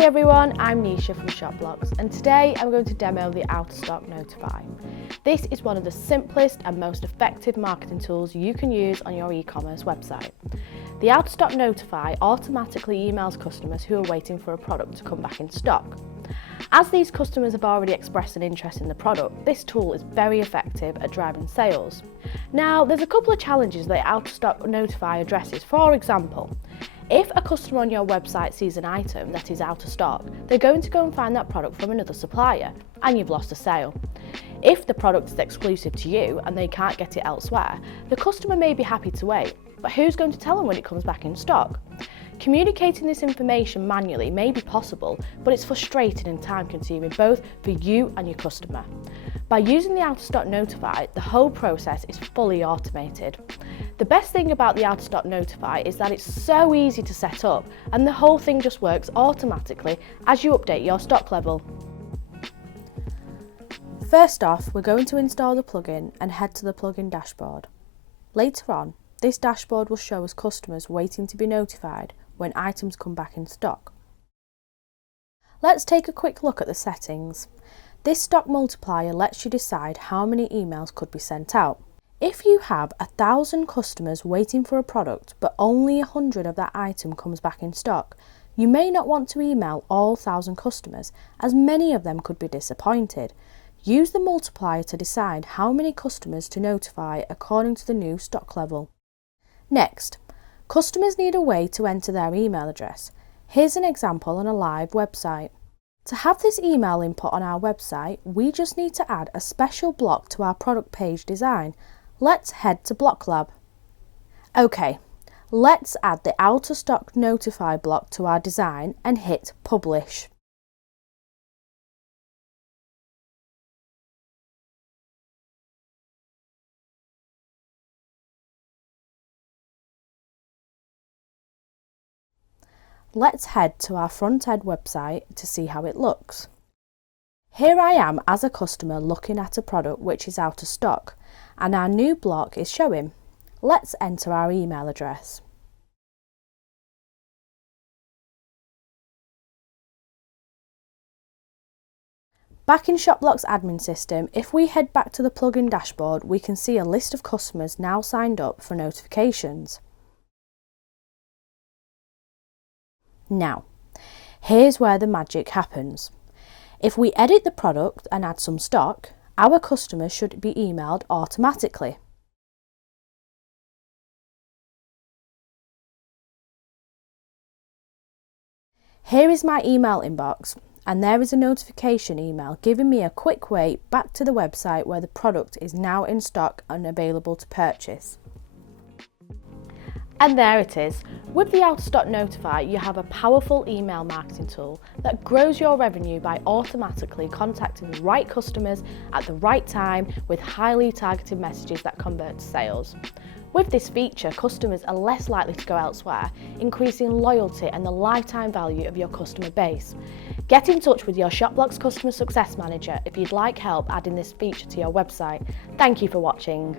Hey everyone, I'm Nisha from ShopBlocks and today I'm going to demo the Out of Stock Notify. This is one of the simplest and most effective marketing tools you can use on your e-commerce website. The Out of Stock Notify automatically emails customers who are waiting for a product to come back in stock. As these customers have already expressed an interest in the product, this tool is very effective at driving sales. Now, there's a couple of challenges that Out of Stock Notify addresses. For example, if a customer on your website sees an item that is out of stock, they're going to go and find that product from another supplier and you've lost a sale. If the product is exclusive to you and they can't get it elsewhere, the customer may be happy to wait, but who's going to tell them when it comes back in stock? Communicating this information manually may be possible, but it's frustrating and time-consuming both for you and your customer. By using the Out of Stock Notify, the whole process is fully automated. The best thing about the Out of Stock Notify is that it's so easy to set up and the whole thing just works automatically as you update your stock level. First off, we're going to install the plugin and head to the plugin dashboard. Later on, this dashboard will show us customers waiting to be notified when items come back in stock. Let's take a quick look at the settings. This stock multiplier lets you decide how many emails could be sent out. If you have 1,000 customers waiting for a product but only 100 of that item comes back in stock, you may not want to email all 1,000 customers as many of them could be disappointed. Use the multiplier to decide how many customers to notify according to the new stock level. Next, customers need a way to enter their email address. Here's an example on a live website. To have this email input on our website, we just need to add a special block to our product page design. Let's head to Block Lab. Okay, let's add the Out of Stock Notify block to our design and hit Publish. Let's head to our front-end website to see how it looks. Here I am as a customer looking at a product which is out of stock and our new block is showing. Let's enter our email address. Back in ShopBlocks admin system, if we head back to the plugin dashboard, we can see a list of customers now signed up for notifications. Now, here's where the magic happens. If we edit the product and add some stock, our customers should be emailed automatically. Here is my email inbox, and there is a notification email giving me a quick way back to the website where the product is now in stock and available to purchase. And there it is. With the Out of Stock Notify, you have a powerful email marketing tool that grows your revenue by automatically contacting the right customers at the right time with highly targeted messages that convert to sales. With this feature, customers are less likely to go elsewhere, increasing loyalty and the lifetime value of your customer base. Get in touch with your ShopBlocks Customer Success Manager if you'd like help adding this feature to your website. Thank you for watching.